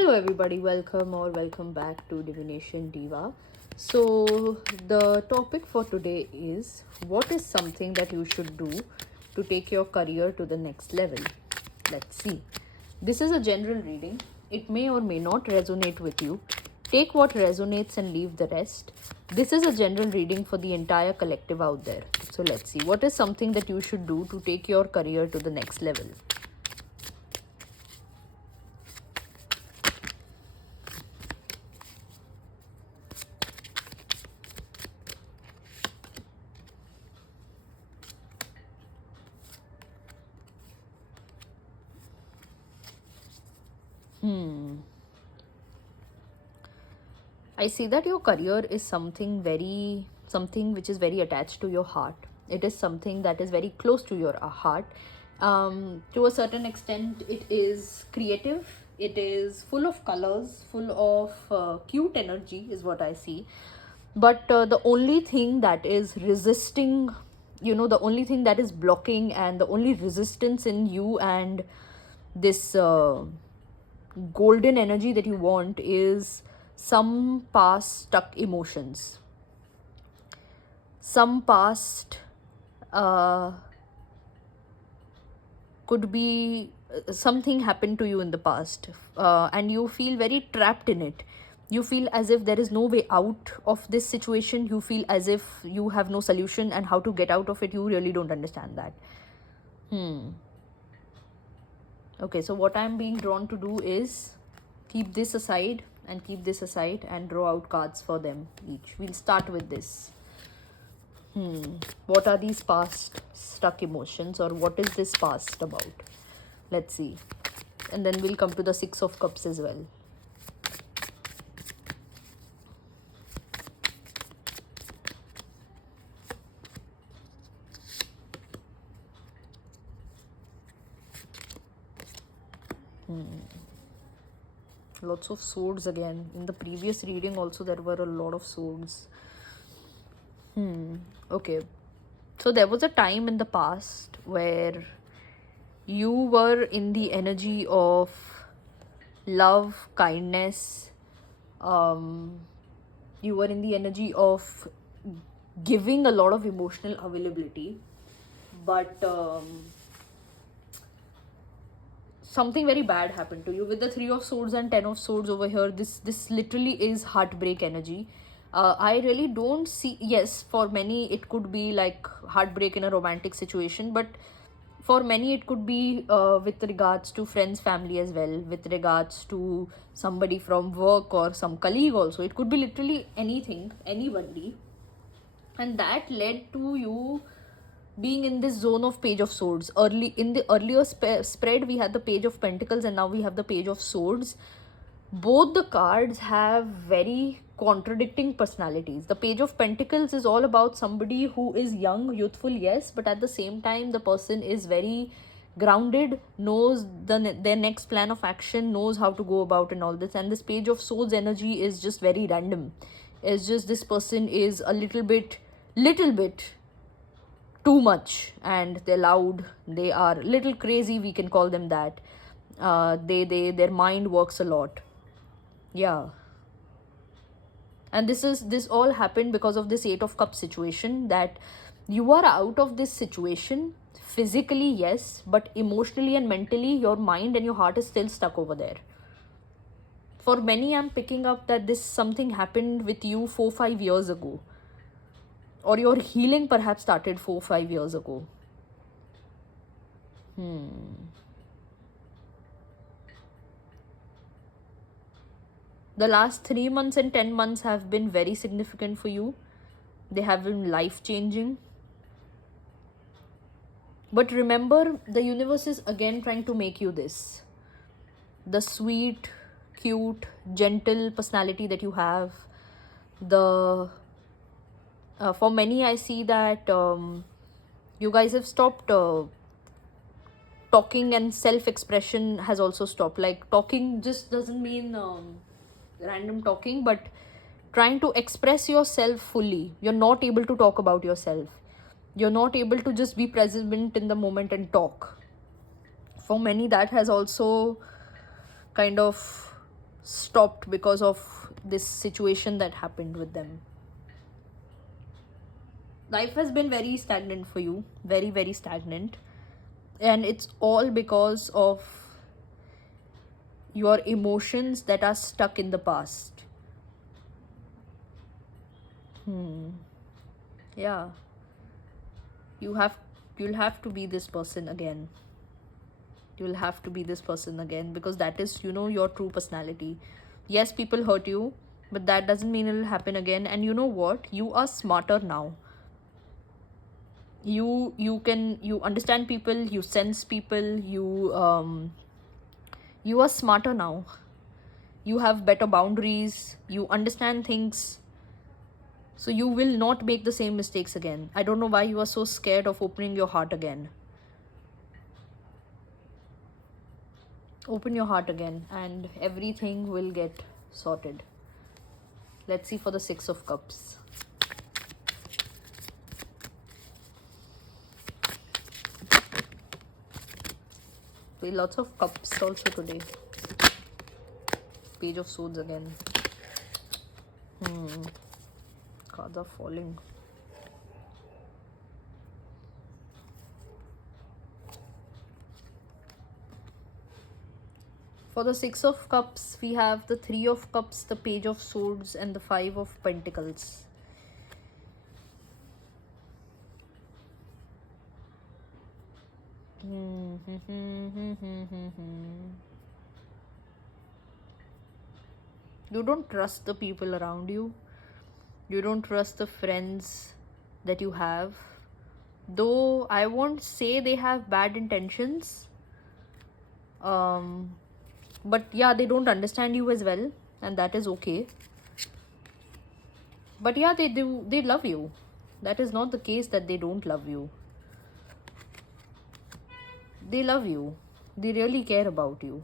Hello, everybody. Welcome back to Divination Diva. So, the topic for today is what is something that you should do to take your career to the next level? Let's see. This is a general reading, it may or may not resonate with you. Take what resonates and leave the rest. This is a general reading for the entire collective out there. So, let's see. What is something that you should do to take your career to the next level? I see that your career is something which is very attached to your heart. It is something that is very close to your heart. To a certain extent, it is creative. It is full of colors, full of cute energy, is what I see. But the only thing that is resisting, the only thing that is blocking and the only resistance in you and this golden energy that you want is some past stuck emotions, some past uh, could be something happened to you in the past, and you feel very trapped in it. You feel as if there is no way out of this situation. You feel as if you have no solution, and how to get out of it, you really don't understand that. Okay, so what I'm being drawn to do is keep this aside and keep this aside and draw out cards for them each. We'll start with this. What are these past stuck emotions, or what is this past about? Let's see. And then we'll come to the Six of Cups as well. Lots of swords again. In the previous reading also there were a lot of swords. Okay. So there was a time in the past where you were in the energy of love, kindness. You were in the energy of giving a lot of emotional availability. But something very bad happened to you with the Three of Swords and Ten of Swords over here. This literally is heartbreak energy. I really don't see. Yes, for many it could be like heartbreak in a romantic situation, but for many it could be with regards to friends, family as well, with regards to somebody from work or some colleague also. It could be literally anything, anybody, and that led to you being in this zone of Page of Swords. Early in the earlier spread we had the Page of Pentacles, and now we have the Page of Swords. Both the cards have very contradicting personalities. The Page of Pentacles is all about somebody who is young, youthful, yes, but at the same time the person is very grounded, knows their next plan of action, knows how to go about and all this. And this Page of Swords energy is just very random. It's just this person is a little bit too much, and they're loud, they are little crazy, we can call them that. Their mind works a lot. Yeah. And this all happened because of this Eight of Cups situation, that you are out of this situation physically, yes, but emotionally and mentally your mind and your heart is still stuck over there. For many, I'm picking up that this something happened with you 4-5 years ago, or your healing perhaps started 4-5 years ago. The last 3 months and 10 months have been very significant for you. They have been life changing. But remember, the universe is again trying to make you this. The sweet, cute, gentle personality that you have. For many, I see that you guys have stopped talking, and self-expression has also stopped. Like, talking just doesn't mean random talking, but trying to express yourself fully. You're not able to talk about yourself. You're not able to just be present in the moment and talk. For many, that has also kind of stopped because of this situation that happened with them. Life has been very stagnant for you, very, very stagnant. And it's all because of your emotions that are stuck in the past. Yeah. You have you'll have to be this person again. You'll have to be this person again, because that is, your true personality. Yes, people hurt you, but that doesn't mean it'll happen again. And you know what? You are smarter now. You understand people, you sense people, you are smarter now. You have better boundaries, you understand things, so you will not make the same mistakes again. I don't know why you are so scared of opening your heart again. Open your heart again and everything will get sorted. Let's see for the 6 of Cups. Lots of cups also today. Page of Swords again. Cards are falling. For the 6 of Cups, we have the 3 of Cups, the Page of Swords, and the 5 of Pentacles. You don't trust the people around you. You don't trust the friends that you have. Though I won't say they have bad intentions. But yeah, they don't understand you as well, and that is okay. But yeah, they love you. That is not the case that they don't love you. They love you. They really care about you.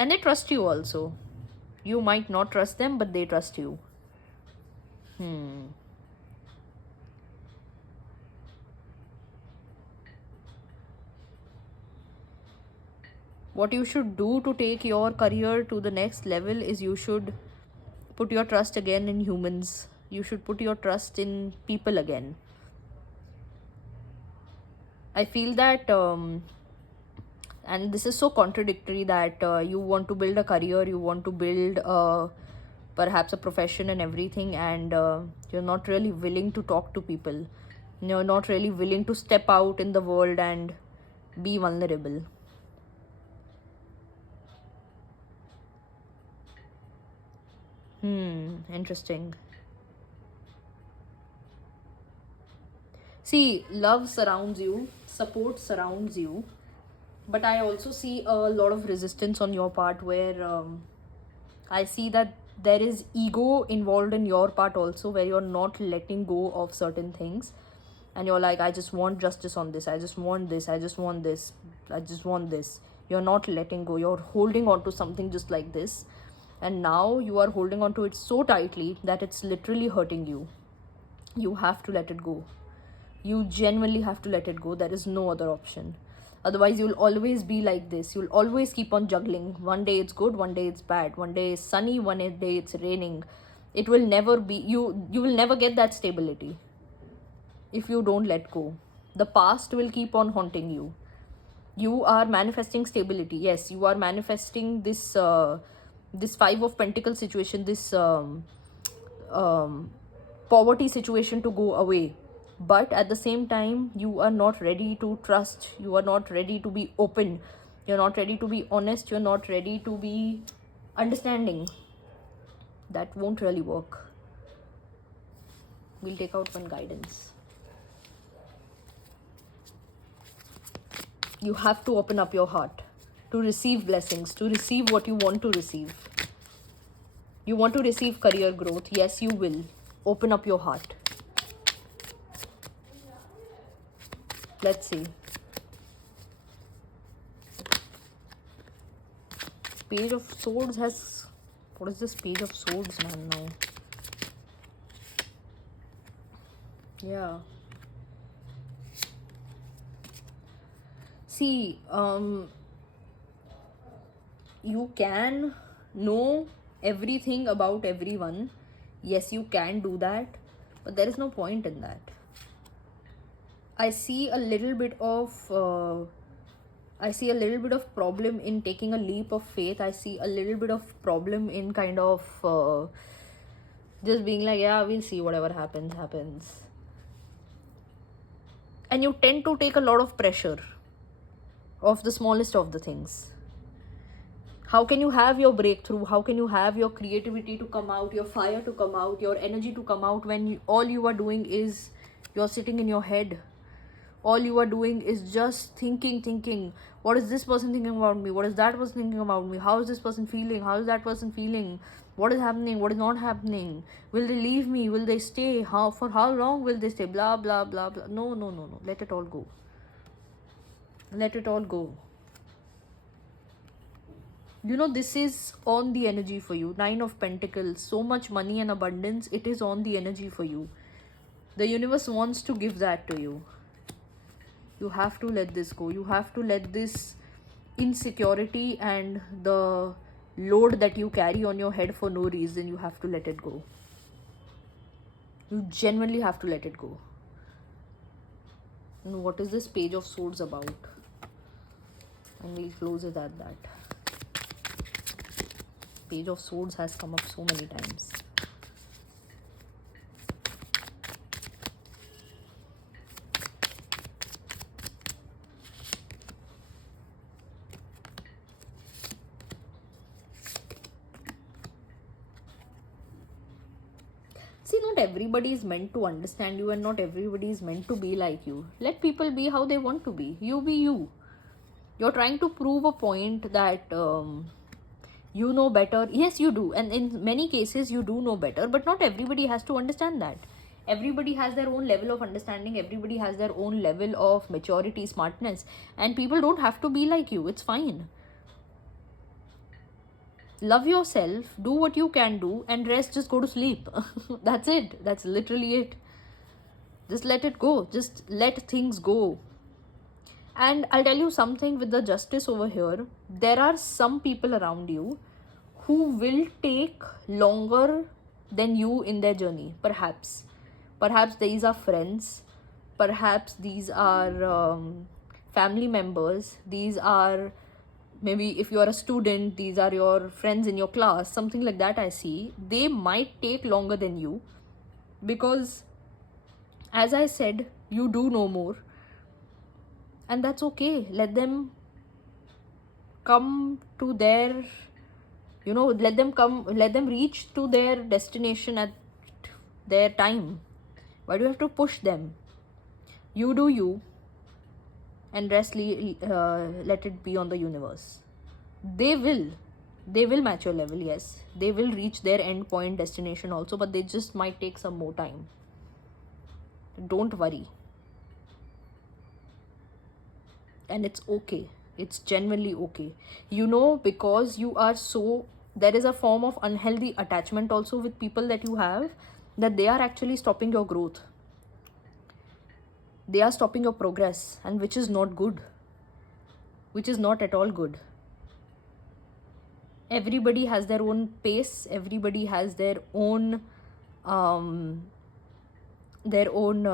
And they trust you also. You might not trust them, but they trust you. What you should do to take your career to the next level is you should put your trust again in humans. You should put your trust in people again. I feel that, and this is so contradictory, that you want to build a career, you want to build perhaps a profession and everything, and you're not really willing to talk to people. You're not really willing to step out in the world and be vulnerable. Interesting. See, love surrounds you, support surrounds you, but I also see a lot of resistance on your part, where I see that there is ego involved in your part also, where you're not letting go of certain things, and you're like, I just want justice on this, I just want this, I just want this, I just want this. You're not letting go, you're holding on to something just like this, and now you are holding on to it so tightly that it's literally hurting you. You have to let it go. You genuinely have to let it go. There is no other option. Otherwise, you'll always be like this. You'll always keep on juggling. One day it's good, one day it's bad. One day it's sunny, one day it's raining. It will never be, you will never get that stability if you don't let go. The past will keep on haunting you. You are manifesting stability. Yes, you are manifesting this 5 of Pentacles situation, this poverty situation to go away. But at the same time, you are not ready to trust. You are not ready to be open. You're not ready to be honest. You're not ready to be understanding. That won't really work. We'll take out one guidance. You have to open up your heart to receive blessings, to receive what you want to receive. You want to receive career growth. Yes, you will. Open up your heart. Let's see. Page of Swords has... What is this Page of Swords, man, now? Yeah. See, You can know everything about everyone. Yes, you can do that, but there is no point in that. I see a little bit of problem in taking a leap of faith. I see a little bit of problem in kind of just being like, yeah, we'll see, whatever happens happens. And you tend to take a lot of pressure of the smallest of the things. How can you have your breakthrough? How can you have your creativity to come out, your fire to come out, your energy to come out when all you are doing is you're sitting in your head? All you are doing is just thinking, what is this person thinking about me? What is that person thinking about me? How is this person feeling? How is that person feeling? What is happening? What is not happening? Will they leave me? Will they stay? For how long will they stay? Blah, blah, blah, blah. No. Let it all go. Let it all go. You know, this is on the energy for you. 9 of Pentacles, so much money and abundance. It is on the energy for you. The universe wants to give that to you. You have to let this go. You have to let this insecurity and the load that you carry on your head for no reason, you have to let it go. You genuinely have to let it go. And what is this Page of Swords about? And we'll close it at that. Page of Swords has come up so many times. See, not everybody is meant to understand you and not everybody is meant to be like you. Let people be how they want to be. You be you. You're trying to prove a point that you know better. Yes, you do. And in many cases, you do know better. But not everybody has to understand that. Everybody has their own level of understanding. Everybody has their own level of maturity, smartness. And people don't have to be like you. It's fine. Love yourself, do what you can do, and rest, just go to sleep. That's it. That's literally it. Just let it go. Just let things go. And I'll tell you something with the Justice over here. There are some people around you who will take longer than you in their journey. Perhaps these are friends. Perhaps these are family members. These are, maybe if you are a student, these are your friends in your class, something like that. I see they might take longer than you because, as I said, you do know more, and that's okay. Let them come to their, let them reach to their destination at their time. Why do you have to push them? You do you, and rest let it be on the universe. They will match your level. Yes, they will reach their end point destination also, but they just might take some more time. Don't worry. And it's okay. It's genuinely okay. Because you are so, there is a form of unhealthy attachment also with people that you have, that they are actually stopping your growth. They are stopping your progress, and which is not good. Which is not at all good. Everybody has their own pace. Everybody has their own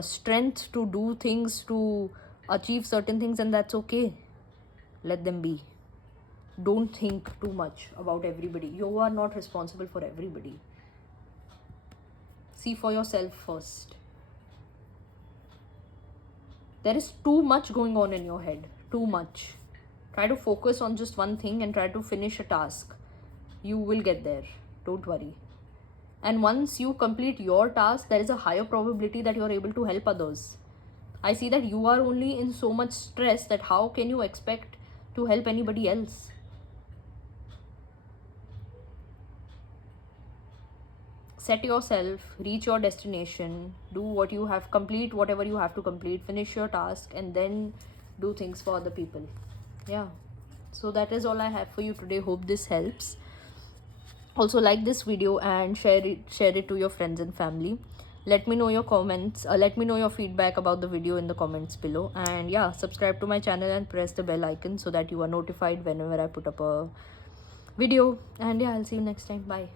strength to do things, to achieve certain things, and that's okay. Let them be. Don't think too much about everybody. You are not responsible for everybody. See for yourself first. There is too much going on in your head. Too much. Try to focus on just one thing and try to finish a task. You will get there. Don't worry. And once you complete your task, there is a higher probability that you are able to help others. I see that you are only in so much stress that how can you expect to help anybody else? Set yourself, reach your destination, do what you have, complete whatever you have to complete, finish your task, and then do things for other people. Yeah. So that is all I have for you today. Hope this helps. Also like this video and share it to your friends and family. Let me know your comments. Let me know your feedback about the video in the comments below. And yeah, subscribe to my channel and press the bell icon so that you are notified whenever I put up a video. And yeah, I'll see you next time. Bye.